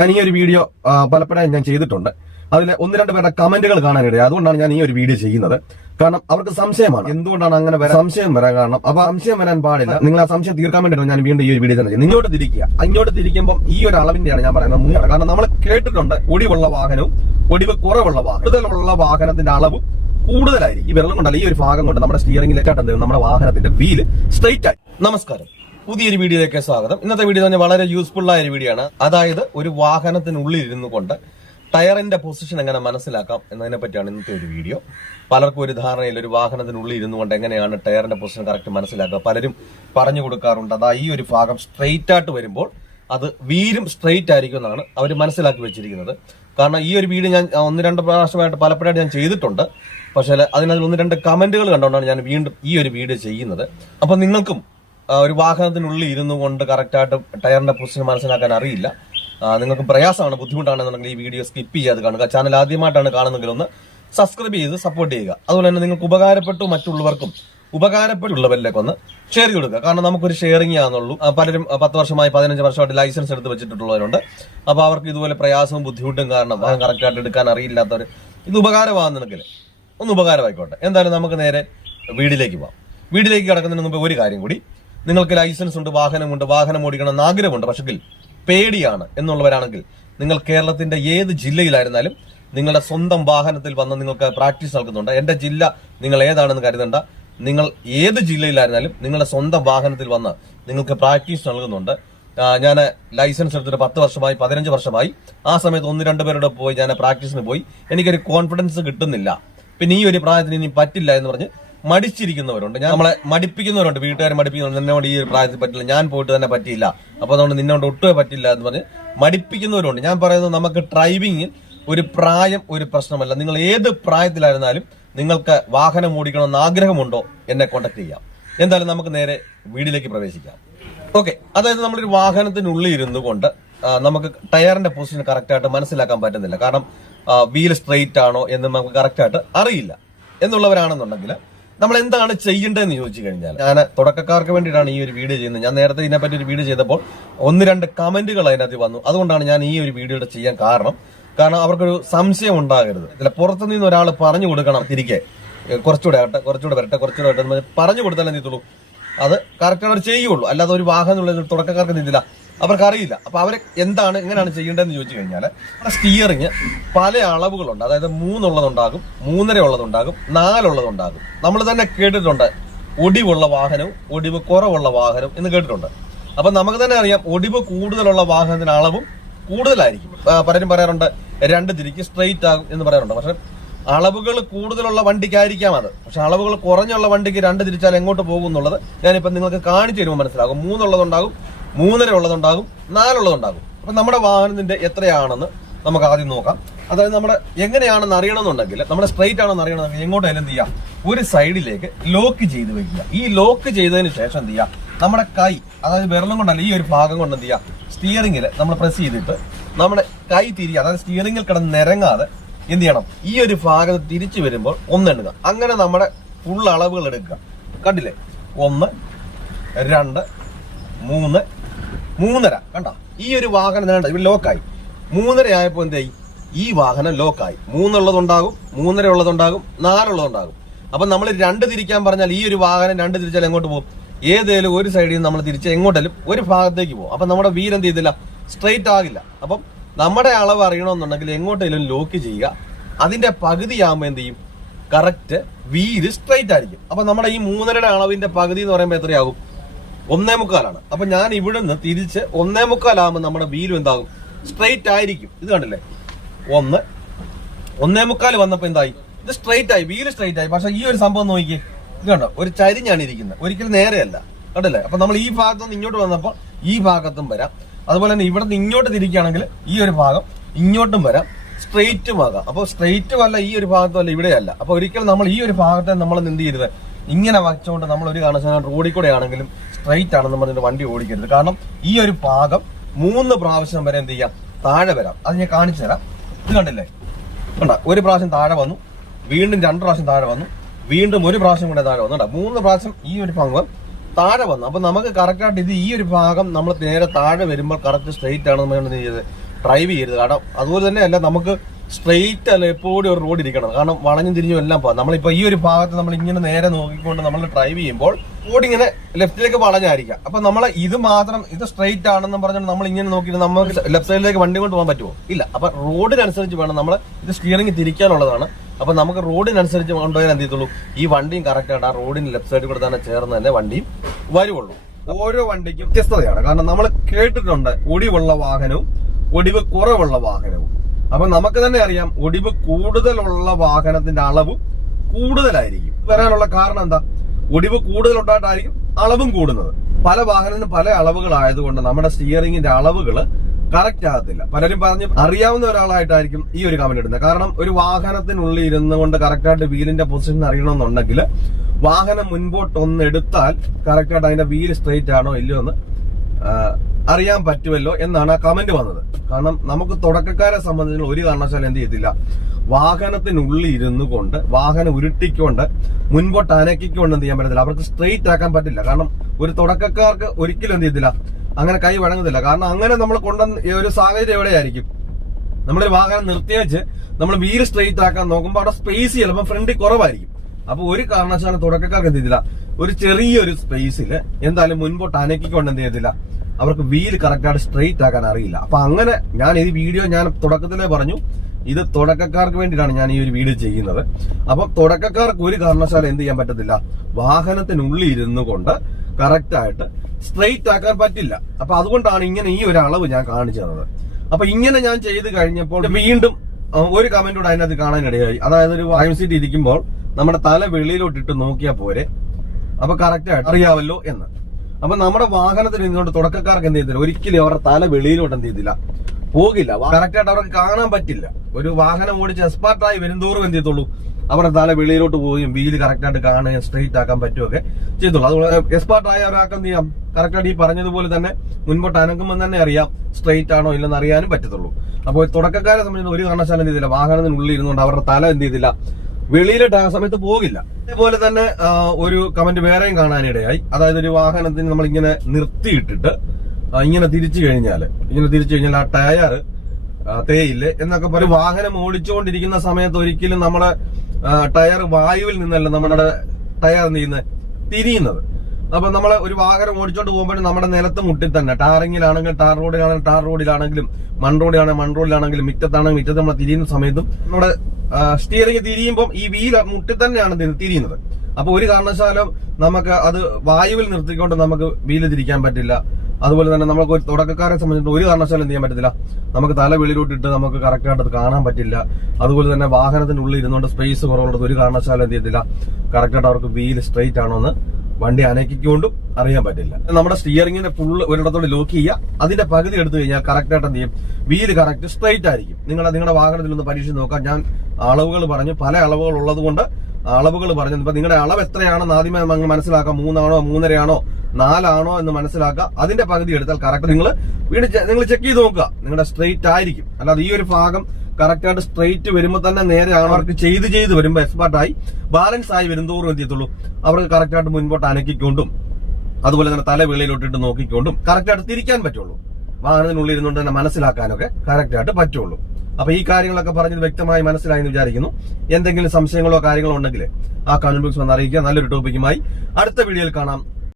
ഞാൻ ഈ ഒരു വീഡിയോ പലപ്പോഴായി ഞാൻ ചെയ്തിട്ടുണ്ട്. അതിൽ ഒന്ന് രണ്ട് പേരുടെ കമന്റുകൾ കാണാനിടയായി. അതുകൊണ്ടാണ് ഞാൻ ഈ ഒരു വീഡിയോ ചെയ്യുന്നത്. കാരണം അവർക്ക് സംശയമാണ്. എന്തുകൊണ്ടാണ് അങ്ങനെ വരാൻ സംശയം വരാൻ കാരണം അപ്പൊ സംശയം വരാൻ പാടില്ല. നിങ്ങൾ ആ സംശയം തീർക്കാൻ വേണ്ടിയിട്ടാണ് ഞാൻ വീണ്ടും ഈ ഒരു വീഡിയോ തന്നെ ചെയ്യുന്നത്. ഇങ്ങോട്ട് തിരിക്കുക. ഇങ്ങോട്ട് തിരിക്കുമ്പോൾ ഈ ഒരു അളവിന്റെയാണ് ഞാൻ പറയുന്നത് മൂന്നാണ് കാരണം നമ്മൾ കേട്ടിട്ടുണ്ട് ഒടിവുള്ള വാഹനവും ഒടിവ് കുറവുള്ള വാഹനം കൂടുതലുള്ള വാഹനത്തിന്റെ അളവും കൂടുതലായിരിക്കും. ഈ വെള്ളം കൊണ്ടല്ല ഈ ഒരു ഭാഗം കൊണ്ട് നമ്മുടെ സ്റ്റിയറിംഗിലേക്കാട്ടെന്ത് നമ്മുടെ വാഹനത്തിന്റെ വീൽ സ്ട്രൈറ്റ് ആയി. നമസ്കാരം. പുതിയൊരു വീഡിയോയിലേക്ക് സ്വാഗതം. ഇന്നത്തെ വീഡിയോ തന്നെ വളരെ യൂസ്ഫുൾ ആയ ഒരു വീഡിയോ ആണ്. അതായത് ഒരു വാഹനത്തിനുള്ളിൽ ഇരുന്നു കൊണ്ട് ടയറിന്റെ പൊസിഷൻ എങ്ങനെ മനസ്സിലാക്കാം എന്നതിനെ പറ്റിയാണ് ഇന്നത്തെ ഒരു വീഡിയോ. പലർക്കും ഒരു ധാരണയിൽ ഒരു വാഹനത്തിനുള്ളിൽ ഇരുന്നു കൊണ്ട് എങ്ങനെയാണ് ടയറിന്റെ പൊസിഷൻ കറക്റ്റ് മനസ്സിലാക്കുക. പലരും പറഞ്ഞു കൊടുക്കാറുണ്ട്. അതാ ഈ ഒരു ഭാഗം സ്ട്രെയിറ്റ് ആയിട്ട് വരുമ്പോൾ അത് വീരും സ്ട്രെയിറ്റ് ആയിരിക്കും എന്നാണ് അവർ മനസ്സിലാക്കി വെച്ചിരിക്കുന്നത്. കാരണം ഈ ഒരു വീഡിയോ ഞാൻ ഒന്ന് രണ്ട് പ്രാവശ്യമായിട്ട് പലപ്പോഴായിട്ട് ഞാൻ ചെയ്തിട്ടുണ്ട്. പക്ഷേ അതിനകത്ത് ഒന്ന് രണ്ട് കമന്റുകൾ കണ്ടുകൊണ്ടാണ് ഞാൻ വീണ്ടും ഈ ഒരു വീഡിയോ ചെയ്യുന്നത്. അപ്പൊ നിങ്ങൾക്കും ഒരു വാഹനത്തിനുള്ളിൽ ഇരുന്നു കൊണ്ട് കറക്റ്റായിട്ട് ടയറിന്റെ പൊസിഷൻ മനസ്സിലാക്കാൻ അറിയില്ല. നിങ്ങൾക്ക് പ്രയാസമാണ് ബുദ്ധിമുട്ടാണെന്നുണ്ടെങ്കിൽ ഈ വീഡിയോ സ്കിപ്പ് ചെയ്യാതെ കാണുക. ചാനൽ ആദ്യമായിട്ടാണ് കാണുന്നെങ്കിൽ ഒന്ന് സബ്സ്ക്രൈബ് ചെയ്ത് സപ്പോർട്ട് ചെയ്യുക. അതുപോലെ തന്നെ നിങ്ങൾക്ക് ഉപകാരപ്പെട്ടു മറ്റുള്ളവർക്കും ഉപകാരപ്പെട്ടുള്ളവരിലേക്ക് ഒന്ന് ഷെയർ ചെയ്ത് കൊടുക്കുക. കാരണം നമുക്കൊരു ഷെയറിംഗ് ആണെന്നുള്ളൂ. പലരും പത്ത് വർഷമായി പതിനഞ്ച് വർഷമായിട്ട് ലൈസൻസ് എടുത്ത് വെച്ചിട്ടുള്ളവരുണ്ട്. അപ്പൊ അവർക്ക് ഇതുപോലെ പ്രയാസവും ബുദ്ധിമുട്ടും കാരണം വാഹനം കറക്റ്റായിട്ട് എടുക്കാൻ അറിയില്ലാത്തവർ ഇത് ഉപകാരമാകുന്നെങ്കിൽ ഒന്ന് ഉപകാരമായിക്കോട്ടെ. എന്തായാലും നമുക്ക് നേരെ വീടിലേക്ക് പോവാം. വീടിലേക്ക് കിടക്കുന്നതിന് മുമ്പ് ഒരു കാര്യം കൂടി. നിങ്ങൾക്ക് ലൈസൻസ് ഉണ്ട് വാഹനമുണ്ട് വാഹനം ഓടിക്കണം എന്ന് ആഗ്രഹമുണ്ട്. പക്ഷെങ്കിൽ പേടിയാണ് എന്നുള്ളവരാണെങ്കിൽ നിങ്ങൾ കേരളത്തിന്റെ ഏത് ജില്ലയിലായിരുന്നാലും നിങ്ങളുടെ സ്വന്തം വാഹനത്തിൽ വന്ന് നിങ്ങൾക്ക് പ്രാക്ടീസ് നൽകുന്നുണ്ട്. എന്റെ ജില്ല നിങ്ങൾ ഏതാണെന്ന് കരുതണ്ട. നിങ്ങൾ ഏത് ജില്ലയിലായിരുന്നാലും നിങ്ങളുടെ സ്വന്തം വാഹനത്തിൽ വന്ന് നിങ്ങൾക്ക് പ്രാക്ടീസ് നൽകുന്നുണ്ട്. ഞാൻ ലൈസൻസ് എടുത്തിട്ട് പത്ത് വർഷമായി പതിനഞ്ച് വർഷമായി. ആ സമയത്ത് ഒന്ന് രണ്ട് പേരുടെ പോയി ഞാൻ പ്രാക്ടീസിന് പോയി. എനിക്കൊരു കോൺഫിഡൻസ് കിട്ടുന്നില്ല. പിന്നെ ഈ ഒരു പ്രായത്തിന് ഇനി പറ്റില്ല എന്ന് പറഞ്ഞ് മടിച്ചിരിക്കുന്നവരുണ്ട്. ഞാൻ നമ്മളെ മടിപ്പിക്കുന്നവരുണ്ട്. വീട്ടുകാർ എന്നെ നിന്നോട് ഈ പ്രായത്തിൽ പറ്റില്ല. ഞാൻ പോയിട്ട് തന്നെ പറ്റിയില്ല. അപ്പൊ അതുകൊണ്ട് നിന്നോട് ഒട്ടുമേ പറ്റില്ല എന്ന് പറഞ്ഞ് മടിപ്പിക്കുന്നവരുണ്ട്. ഞാൻ പറയുന്നത് നമുക്ക് ഡ്രൈവിംഗിൽ ഒരു പ്രായം ഒരു പ്രശ്നമല്ല. നിങ്ങൾ ഏത് പ്രായത്തിലായിരുന്നാലും നിങ്ങൾക്ക് വാഹനം ഓടിക്കണമെന്ന് ആഗ്രഹമുണ്ടോ എന്നെ കോൺടാക്ട് ചെയ്യാം. എന്തായാലും നമുക്ക് നേരെ വീടിലേക്ക് പ്രവേശിക്കാം. ഓക്കെ അതായത് നമ്മളൊരു വാഹനത്തിനുള്ളിൽ ഇരുന്നു കൊണ്ട് നമുക്ക് ടയറിന്റെ പൊസിഷൻ കറക്റ്റ് ആയിട്ട് മനസ്സിലാക്കാൻ പറ്റുന്നില്ല. കാരണം വീൽ സ്ട്രെയിറ്റ് ആണോ എന്ന് നമുക്ക് കറക്റ്റ് ആയിട്ട് അറിയില്ല. എന്നുള്ളവരാണെന്നുണ്ടെങ്കിൽ നമ്മൾ എന്താണ് ചെയ്യേണ്ടതെന്ന് ചോദിച്ചു കഴിഞ്ഞാൽ ഞാൻ തുടക്കക്കാർക്ക് വേണ്ടിയിട്ടാണ് ഈ ഒരു വീഡിയോ ചെയ്യുന്നത്. ഞാൻ നേരത്തെ ഇതിനെപ്പറ്റി ഒരു വീഡിയോ ചെയ്തപ്പോൾ ഒന്ന് രണ്ട് കമന്റുകൾ അതിനകത്ത് വന്നു. അതുകൊണ്ടാണ് ഞാൻ ഈ ഒരു വീഡിയോ ചെയ്യാൻ കാരണം. കാരണം അവർക്കൊരു സംശയം ഉണ്ടാകരുത്. പുറത്തു പുറത്തുനിന്ന് ഒരാൾ പറഞ്ഞു കൊടുക്കണം തിരികെ. കുറച്ചുകൂടെ ആട്ടെ കുറച്ചുകൂടെ വരട്ടെ കുറച്ചുകൂടെ വരട്ടെ പറഞ്ഞു കൊടുത്താലേ നീത്തുള്ളൂ അത് കറക്റ്റ് അവർ ചെയ്യുള്ളൂ. അല്ലാതെ ഒരു വാഹനമുള്ള തുടക്കക്കാർക്ക് നീന്തില്ല അവർക്ക് അറിയില്ല അപ്പൊ അവരെ എന്താണ് എങ്ങനെയാണ് ചെയ്യേണ്ടതെന്ന് ചോദിച്ചു കഴിഞ്ഞാൽ സ്റ്റിയറിങ് പല അളവുകളുണ്ട്. അതായത് മൂന്നുള്ളതുണ്ടാകും മൂന്നര ഉള്ളതുണ്ടാകും നാലുള്ളതുണ്ടാകും. നമ്മൾ തന്നെ കേട്ടിട്ടുണ്ട് ഒടിവുള്ള വാഹനവും ഒടിവ് കുറവുള്ള വാഹനവും എന്ന് കേട്ടിട്ടുണ്ട്. അപ്പൊ നമുക്ക് തന്നെ അറിയാം ഒടിവ് കൂടുതലുള്ള വാഹനത്തിന് അളവും കൂടുതലായിരിക്കും. പലരും പറയാറുണ്ട് രണ്ട് തിരിക്ക് സ്ട്രെയിറ്റ് ആകും എന്ന് പറയാറുണ്ട്. പക്ഷെ അളവുകൾ കൂടുതലുള്ള വണ്ടിക്കായിരിക്കാം അത്. പക്ഷെ അളവുകൾ കുറഞ്ഞുള്ള വണ്ടിക്ക് രണ്ട് തിരിച്ചാൽ എങ്ങോട്ട് പോകും എന്നുള്ളത് ഞാനിപ്പോൾ നിങ്ങൾക്ക് കാണിച്ചു തരുമ്പോൾ മനസ്സിലാകും. മൂന്നുള്ളതുണ്ടാകും മൂന്നര ഉള്ളതുണ്ടാകും നാലുള്ളതുണ്ടാകും. അപ്പൊ നമ്മുടെ വാഹനത്തിന്റെ എത്രയാണെന്ന് നമുക്ക് ആദ്യം നോക്കാം. അതായത് നമ്മുടെ എങ്ങനെയാണെന്ന് അറിയണമെന്നുണ്ടെങ്കിൽ നമ്മുടെ സ്ട്രൈറ്റ് ആണെന്ന് അറിയണമെന്നുണ്ടെങ്കിൽ എങ്ങോട്ടായാലും എന്ത് ചെയ്യാം? ഒരു സൈഡിലേക്ക് ലോക്ക് ചെയ്ത് വെക്കുക. ഈ ലോക്ക് ചെയ്തതിന് ശേഷം എന്ത് ചെയ്യാം? നമ്മുടെ കൈ അതായത് വിരലും കൊണ്ടല്ല ഈ ഒരു ഭാഗം കൊണ്ട് എന്ത് ചെയ്യാം? സ്റ്റിയറിംഗിൽ നമ്മൾ പ്രസ് ചെയ്തിട്ട് നമ്മുടെ കൈ തിരിയുക. അതായത് സ്റ്റിയറിംഗിൽ കിടന്ന് നിരങ്ങാതെ എന്ത് ചെയ്യണം? ഈ ഒരു ഭാഗത്ത് തിരിച്ചു വരുമ്പോൾ ഒന്നെണ്ണുക അങ്ങനെ നമ്മുടെ ഫുൾ അളവുകൾ എടുക്കുക. കണ്ടില്ലേ? ഒന്ന് രണ്ട് മൂന്ന് മൂന്നര കണ്ട? ഈ ഒരു വാഹനം വേണ്ട ഇവ ലോക്കായി. മൂന്നര ആയപ്പോൾ എന്തായി ഈ വാഹനം ലോക്കായി. മൂന്നുള്ളതുണ്ടാകും മൂന്നര ഉള്ളതുണ്ടാകും നാലുള്ളതുണ്ടാകും. അപ്പൊ നമ്മൾ രണ്ട് തിരിക്കാൻ പറഞ്ഞാൽ ഈ ഒരു വാഹനം രണ്ട് തിരിച്ചാൽ എങ്ങോട്ട് പോകും? ഏതേലും ഒരു സൈഡിൽ നിന്ന് നമ്മൾ തിരിച്ച് എങ്ങോട്ടേലും ഒരു ഭാഗത്തേക്ക് പോകും. അപ്പൊ നമ്മുടെ എന്ത് ചെയ്തില്ല? സ്ട്രെയിറ്റ് ആകില്ല. അപ്പം നമ്മുടെ അളവ് അറിയണമെന്നുണ്ടെങ്കിൽ എങ്ങോട്ടേലും ലോക്ക് ചെയ്യുക. അതിന്റെ പകുതിയാകുമ്പോൾ എന്ത് ചെയ്യും? കറക്റ്റ് വീൽ സ്ട്രെയിറ്റ് ആയിരിക്കും. അപ്പൊ നമ്മുടെ ഈ മൂന്നരയുടെ അളവിന്റെ പകുതി എന്ന് പറയുമ്പോൾ എത്രയാകും? ഒന്നേ മുക്കാലാണ്. അപ്പൊ ഞാൻ ഇവിടുന്ന് തിരിച്ച് ഒന്നേ മുക്കാലാകുമ്പോൾ നമ്മുടെ വീലും എന്താകും? സ്ട്രെയിറ്റ് ആയിരിക്കും. ഇത് കണ്ടില്ലേ? ഒന്ന്. ഒന്നേ മുക്കാൽ വന്നപ്പോ എന്തായി? ഇത് സ്ട്രെയിറ്റ് ആയി. വീൽ സ്ട്രെയിറ്റ് ആയി. പക്ഷെ ഈ ഒരു സംഭവം നോക്കി ഇത് കണ്ടോ? ഒരു ചരിഞ്ഞാണ് ഇരിക്കുന്നത്. ഒരിക്കലും നേരെയല്ല. കണ്ടല്ലേ? അപ്പൊ നമ്മൾ ഈ ഭാഗത്തുനിന്ന് ഇങ്ങോട്ട് വന്നപ്പോൾ ഈ ഭാഗത്തും വരാം. അതുപോലെ തന്നെ ഇവിടെ നിന്ന് ഇങ്ങോട്ട് തിരിക്കുകയാണെങ്കിൽ ഈ ഒരു ഭാഗം ഇങ്ങോട്ടും വരാം. സ്ട്രെയിറ്റും ആകാം. അപ്പോൾ സ്ട്രെയിറ്റും അല്ല ഈ ഒരു ഭാഗത്തും അല്ല ഇവിടെയല്ല അപ്പൊ ഒരിക്കലും നമ്മൾ ഈ ഒരു ഭാഗത്തെ നമ്മൾ എന്ത് ചെയ്യരുത്? ഇങ്ങനെ വച്ചുകൊണ്ട് നമ്മൾ ഒരു കാരണവശാലും റോഡിൽ കൂടെ ആണെങ്കിലും സ്ട്രൈറ്റ് ആണെന്ന് പറഞ്ഞിട്ട് വണ്ടി ഓടിക്കരുത്. കാരണം ഈ ഒരു ഭാഗം മൂന്ന് പ്രാവശ്യം വരെ എന്ത് ചെയ്യാം? താഴെ വരാം. അത് ഞാൻ കാണിച്ചു തരാം. ഇത് കണ്ടില്ലേ? കണ്ട? ഒരു പ്രാവശ്യം താഴെ വന്നു. വീണ്ടും രണ്ട് പ്രാവശ്യം താഴെ വന്നു. വീണ്ടും ഒരു പ്രാവശ്യം കൂടെ താഴെ വന്നു. കണ്ടോ? മൂന്ന് പ്രാവശ്യം ഈ ഒരു ഭാഗം താഴെ വന്നു. അപ്പൊ നമുക്ക് കറക്റ്റായിട്ട് ഇത് ഈ ഒരു ഭാഗം നമ്മൾ നേരെ താഴെ വരുമ്പോൾ കറക്റ്റ് സ്ട്രെയിറ്റ് ആണെന്ന് ഡ്രൈവ് ചെയ്യരുത്. കാരണം അതുപോലെ തന്നെ അല്ല നമുക്ക് സ്ട്രെയിറ്റ് അല്ല എപ്പോഴും ഒരു റോഡ് ഇരിക്കണം. കാരണം വളഞ്ഞു തിരിഞ്ഞും എല്ലാം പോകാം. നമ്മളിപ്പോ ഈ ഒരു ഭാഗത്ത് നമ്മൾ ഇങ്ങനെ നേരെ നോക്കിക്കൊണ്ട് നമ്മൾ ഡ്രൈവ് ചെയ്യുമ്പോൾ റോഡ് ഇങ്ങനെ ലെഫ്റ്റിലേക്ക് വളഞ്ഞായിരിക്കാം. അപ്പൊ നമ്മൾ ഇത് മാത്രം ഇത് സ്ട്രെയിറ്റ് ആണെന്ന് പറഞ്ഞാൽ നമ്മൾ ഇങ്ങനെ നോക്കിയിട്ട് നമുക്ക് ലെഫ്റ്റ് സൈഡിലേക്ക് വണ്ടി കൊണ്ട് പോകാൻ പറ്റുമോ? ഇല്ല. അപ്പൊ റോഡിനനുസരിച്ച് വേണം നമ്മൾ ഇത് സ്റ്റിയറിംഗ് തിരിക്കാനുള്ളതാണ്. അപ്പൊ നമുക്ക് റോഡിനനുസരിച്ച് കൊണ്ടുപോയാൽ എന്ത് ചെയ്തുള്ളൂ ഈ വണ്ടിയും കറക്റ്റ് ആയിട്ട് ആ റോഡിന് ലെഫ്റ്റ് സൈഡിൽ കൂടെ തന്നെ ചേർന്ന് തന്നെ വണ്ടിയും വരുവുള്ളൂ. ഓരോ വണ്ടിക്കും വ്യത്യസ്തതയാണ്. കാരണം നമ്മൾ കേട്ടിട്ടുണ്ട് ഒടിവുള്ള വാഹനവും ഒടിവ് കുറവുള്ള വാഹനവും. അപ്പൊ നമുക്ക് തന്നെ അറിയാം ഒടിവ് കൂടുതലുള്ള വാഹനത്തിന്റെ അളവ് കൂടുതലായിരിക്കും. വരാനുള്ള കാരണം എന്താ? ഒടിവ് കൂടുതൽ കൂടുതലുണ്ടായിട്ടായിരിക്കും അളവും കൂടുന്നത്. പല വാഹനത്തിനും പല അളവുകളായതുകൊണ്ട് നമ്മുടെ സ്റ്റിയറിംഗിന്റെ അളവുകൾ കറക്റ്റ് ആകത്തില്ല. പലരും പറഞ്ഞു അറിയാവുന്ന ഒരാളായിട്ടായിരിക്കും ഈ ഒരു കമന്റ് ഇടുന്നത്. കാരണം ഒരു വാഹനത്തിനുള്ളിൽ ഇരുന്നു കൊണ്ട് കറക്റ്റായിട്ട് വീലിന്റെ പൊസിഷൻ അറിയണമെന്നുണ്ടെങ്കിൽ വാഹനം മുൻപോട്ട് ഒന്ന് എടുത്താൽ കറക്റ്റായിട്ട് അതിന്റെ വീൽ സ്ട്രെയിറ്റ് ആണോ ഇല്ലയോ എന്ന് അറിയാൻ പറ്റുമല്ലോ എന്നാണ് ആ കമന്റ് വന്നത്. കാരണം നമുക്ക് തുടക്കക്കാരെ സംബന്ധിച്ച് ഒരു കാരണവശാലും എന്ത് ചെയ്തില്ല വാഹനത്തിനുള്ളിൽ ഇരുന്നു കൊണ്ട് വാഹനം ഉരുട്ടിക്കൊണ്ട് മുൻപോട്ട് അനക്കിക്കൊണ്ട് എന്ത് ചെയ്യാൻ പറ്റത്തില്ല. അവർക്ക് സ്ട്രെയിറ്റ് ആക്കാൻ പറ്റില്ല. കാരണം ഒരു തുടക്കക്കാർക്ക് ഒരിക്കലും എന്ത് ചെയ്തില്ല അങ്ങനെ കൈ വഴങ്ങുന്നില്ല. കാരണം അങ്ങനെ നമ്മൾ കൊണ്ടുവന്ന ഒരു സാഹചര്യം എവിടെയായിരിക്കും? നമ്മളൊരു വാഹനം നിർത്തിയേച്ച് നമ്മൾ വീൽ സ്ട്രെയിറ്റ് ആക്കാൻ നോക്കുമ്പോൾ അവിടെ സ്പേസ് ചിലപ്പോൾ ഫ്രണ്ടിൽ കുറവായിരിക്കും. അപ്പൊ ഒരു കാരണവശാലും തുടക്കക്കാർക്ക് എന്ത് ചെയ്തില്ല? ഒരു ചെറിയൊരു സ്പേസിൽ എന്തായാലും മുൻപോട്ട് അനക്കിക്കൊണ്ട് എന്ത് ചെയ്തില്ല? അവർക്ക് വീൽ കറക്റ്റായിട്ട് സ്ട്രെയിറ്റ് ആക്കാൻ അറിയില്ല. അപ്പൊ അങ്ങനെ ഞാൻ ഈ വീഡിയോ ഞാൻ തുടക്കത്തിലേ പറഞ്ഞു. ഇത് തുടക്കക്കാർക്ക് വേണ്ടിയിട്ടാണ് ഞാൻ ഈ ഒരു വീഡിയോ ചെയ്യുന്നത്. അപ്പൊ തുടക്കക്കാർക്ക് ഒരു കാരണവശാലും എന്ത് ചെയ്യാൻ പറ്റത്തില്ല? വാഹനത്തിനുള്ളിൽ ഇരുന്നു കൊണ്ട് കറക്റ്റായിട്ട് സ്ട്രെയിറ്റ് ആക്കാൻ പറ്റില്ല. അപ്പൊ അതുകൊണ്ടാണ് ഇങ്ങനെ ഈ ഒരു അളവ് ഞാൻ കാണിച്ചു തന്നത്. അപ്പൊ ഇങ്ങനെ ഞാൻ ചെയ്ത് കഴിഞ്ഞപ്പോൾ വീണ്ടും ഒരു കമന്റ് കൂടെ അതിനകത്ത് കാണാനിടയായി. അതായത് ഒരു വായു സീറ്റ് ഇരിക്കുമ്പോൾ നമ്മുടെ തല വെളിയിലോട്ടിട്ട് നോക്കിയാൽ പോരെ. അപ്പൊ കറക്റ്റ് ആയിട്ട് അറിയാവല്ലോ എന്ന്. അപ്പൊ നമ്മുടെ വാഹനത്തിൽ ഇതുകൊണ്ട് തുടക്കക്കാർക്ക് എന്ത് ചെയ്തില്ല? ഒരിക്കലും അവരുടെ തല വെളിയിലോട്ട് എന്ത് ചെയ്തില്ല. പോകില്ല. കറക്റ്റ് ആയിട്ട് അവർക്ക് കാണാൻ പറ്റില്ല. ഒരു വാഹനം ഓടിച്ച് എക്സ്പാർട്ടായി തോറും എന്ത് ചെയ്തോളൂ അവരുടെ തല വെളിയിലോട്ട് പോവുകയും വീൽ കറക്റ്റ് ആയിട്ട് കാണുകയും സ്ട്രെയിറ്റ് ആക്കാൻ പറ്റുമൊക്കെ ചെയ്തോളൂ അതുപോലെ എക്സ്പാർട്ട് ഒരാൾക്ക് എന്ത് ചെയ്യാം? കറക്റ്റ് ആയിട്ട് ഈ പറഞ്ഞതുപോലെ തന്നെ മുൻപോട്ട് അനക്കുമ്പോൾ തന്നെ അറിയാം സ്ട്രെയിറ്റ് ആണോ ഇല്ലെന്ന് അറിയാനും പറ്റത്തുള്ളൂ. അപ്പോൾ തുടക്കക്കാരെ സംബന്ധിച്ച് ഒരു കാരണവശാലും എന്ത് ചെയ്തില്ല? വാഹനത്തിനുള്ളിൽ ഇരുന്നുകൊണ്ട് അവരുടെ തല എന്ത് ചെയ്തില്ല? വെളിയിലോട്ട് ആ സമയത്ത് പോകില്ല. അതേപോലെ തന്നെ ഒരു കമന്റ് വേറെയും കാണാനിടയായി. അതായത് ഒരു വാഹനത്തിന് നമ്മൾ ഇങ്ങനെ നിർത്തിയിട്ടിട്ട് ഇങ്ങനെ തിരിച്ചു കഴിഞ്ഞാൽ ഇങ്ങനെ തിരിച്ചു കഴിഞ്ഞാൽ ആ ടയർ തേയില്ലേ എന്നൊക്കെ പറയും. വാഹനം ഓടിച്ചുകൊണ്ടിരിക്കുന്ന സമയത്ത് ഒരിക്കലും നമ്മുടെ ടയർ വായുവിൽ നിന്നല്ല നമ്മുടെ ടയർ ചെയ്യുന്നത് തിരിയുന്നത്. അപ്പൊ നമ്മൾ ഒരു വാഹനം ഓടിച്ചോണ്ട് പോകുമ്പോഴും നമ്മുടെ നിലത്ത് മുട്ടിൽ തന്നെ. ടാറിങ്ങിലാണെങ്കിലും ടാർ റോഡിലാണെങ്കിൽ ടാർ റോഡിലാണെങ്കിലും മൺ റോഡിലാണെങ്കിൽ മൺ റോഡിലാണെങ്കിലും മിറ്റത്താണെങ്കിൽ മിറ്റത്ത് നമ്മൾ തിരിയുന്ന സമയത്തും നമ്മുടെ സ്റ്റിയറിംഗ് തിരിയുമ്പോൾ ഈ വീൽ മുട്ടിൽ തന്നെയാണ് തിരിയുന്നത്. അപ്പൊ ഒരു കാരണവശാലും നമുക്ക് അത് വായുവിൽ നിർത്തിക്കൊണ്ട് നമുക്ക് വീൽ തിരിക്കാൻ പറ്റില്ല. അതുപോലെ തന്നെ നമുക്ക് ഒരു തുടക്കക്കാരെ സംബന്ധിച്ചിട്ട് ഒരു കാരണവശാലും എന്ത് ചെയ്യാൻ പറ്റത്തില്ല. നമുക്ക് തല വെളിയിലോട്ടിട്ട് നമുക്ക് കറക്റ്റ് ആയിട്ട് അത് കാണാൻ പറ്റില്ല. അതുപോലെ തന്നെ വാഹനത്തിനുള്ളിൽ ഇരുന്നുകൊണ്ട് സ്പേസ് കുറവുള്ളത് ഒരു കാരണവശാലും എന്ത് ചെയ്യത്തില്ല. കറക്റ്റ് ആയിട്ട് അവർക്ക് വീൽ സ്ട്രെയിറ്റ് ആണോ എന്ന് വണ്ടി അനക്കിക്കൊണ്ടും അറിയാൻ പറ്റില്ല. നമ്മുടെ സ്റ്റിയറിംഗിന്റെ ഫുള്ള് ഒരിടത്തോട് ലോക്ക് ചെയ്യുക. അതിന്റെ പകുതി എടുത്തു കഴിഞ്ഞാൽ കറക്റ്റ് ആയിട്ട് എന്ത് ചെയ്യും? വീൽ കറക്റ്റ് സ്ട്രെയിറ്റ് ആയിരിക്കും. നിങ്ങൾ നിങ്ങളുടെ വാഹനത്തിൽ ഒന്ന് പരീക്ഷിച്ച് നോക്കാം. ഞാൻ അളവുകൾ പറഞ്ഞു. പല അളവുകൾ ഉള്ളത് കൊണ്ട് അളവുകൾ പറഞ്ഞു. ഇപ്പൊ നിങ്ങളുടെ അളവ് എത്രയാണെന്ന് ആദ്യമേ നിങ്ങൾ മനസ്സിലാക്കാം. മൂന്നാണോ മൂന്നരയാണോ നാലാണോ എന്ന് മനസ്സിലാക്കുക. അതിന്റെ പകുതി എടുത്താൽ കറക്റ്റ് നിങ്ങൾ വീട് നിങ്ങൾ ചെക്ക് ചെയ്ത് നോക്കുക. നിങ്ങളുടെ സ്ട്രെയിറ്റ് ആയിരിക്കും. അല്ലാതെ ഈ ഒരു ഭാഗം കറക്റ്റ് ആയിട്ട് സ്ട്രെയിറ്റ് വരുമ്പോൾ തന്നെ നേരെ അവർക്ക് ചെയ്ത് ചെയ്ത് വരുമ്പോൾ എക്സ്പെർട്ടായി ബാലൻസ് ആയി വരുന്നതോറും എന്ത് ചെയ്യത്തുള്ളൂ? അവർക്ക് കറക്റ്റായിട്ട് മുൻപോട്ട് അനക്കിക്കൊണ്ടും അതുപോലെ തന്നെ തല വെളിയിലോട്ടിട്ട് നോക്കിക്കൊണ്ടും കറക്റ്റായിട്ട് തിരിക്കാൻ പറ്റുള്ളൂ. വാഹനത്തിനുള്ളിൽ ഇരുന്നുകൊണ്ട് തന്നെ മനസ്സിലാക്കാനൊക്കെ കറക്റ്റായിട്ട് പറ്റുള്ളൂ. അപ്പൊ ഈ കാര്യങ്ങളൊക്കെ പറഞ്ഞത് വ്യക്തമായി മനസ്സിലായി എന്ന് വിചാരിക്കുന്നു. എന്തെങ്കിലും സംശയങ്ങളോ കാര്യങ്ങളോ ഉണ്ടെങ്കിൽ ആ കമന്റ് ബോക്സ് വന്ന് അറിയിക്കുക. നല്ലൊരു ടോപ്പിക്കുമായി അടുത്ത വീഡിയോയിൽ കാണാം.